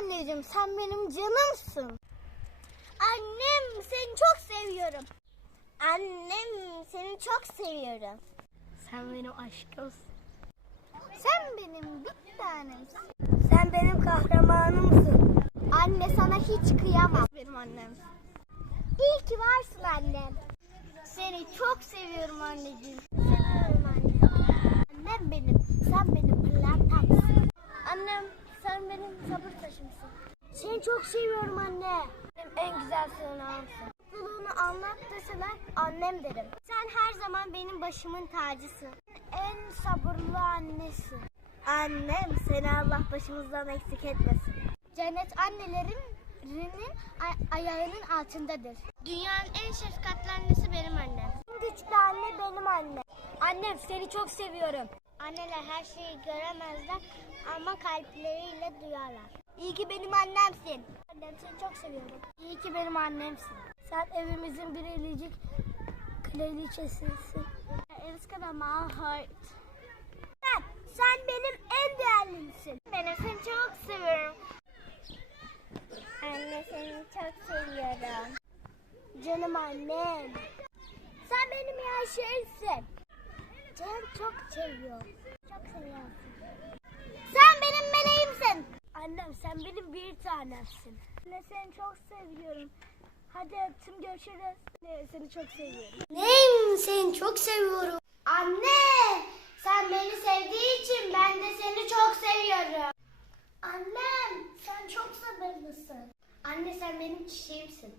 anneciğim sen benim canımsın. Annem seni çok seviyorum. Annem seni çok seviyorum. Sen benim aşkımsın. Sen benim bir tanemsin. Sen benim kahramanımsın. Anne sana hiç kıyamam. Benim annem. İyi ki varsın annem. Seni çok seviyorum anneciğim. Seviyorum anne. Annem benim, sen benim pırlantamsın. Annem, sen benim sabır taşımsın. Seni çok seviyorum anne. Benim en güzel sığınağımsın. Mutluluğunu anlat deseler annem derim. Sen her zaman benim başımın tacısın. En sabırlı annesi. Annem seni Allah başımızdan eksik etmesin. Cennet annelerin Rinin ay- ayağının altındadır. Dünyanın en şefkatli annesi benim annem. En güçlü anne benim annem. Annem seni çok seviyorum. Anneler her şeyi göremezler ama kalpleriyle duyarlar. İyi ki benim annemsin. Annem seni çok seviyorum. İyi ki benim annemsin. Sen evimizin biricik kraliçesisin. Eriska my heart. Sen, sen benim en değerlimsin. Ben seni çok seviyorum. Anne seni çok seviyorum. Canım annem. Sen benim her şeysin. Canım çok seviyor. Sen benim bir tanemsin. Anne seni çok seviyorum. Hadi öptüm görüşürüz. Anne seni çok seviyorum. Neyim seni çok seviyorum. Anne sen beni sevdiği için ben de seni çok seviyorum. Annem sen çok sabırlısın. Anne sen benim çiçeğimsin.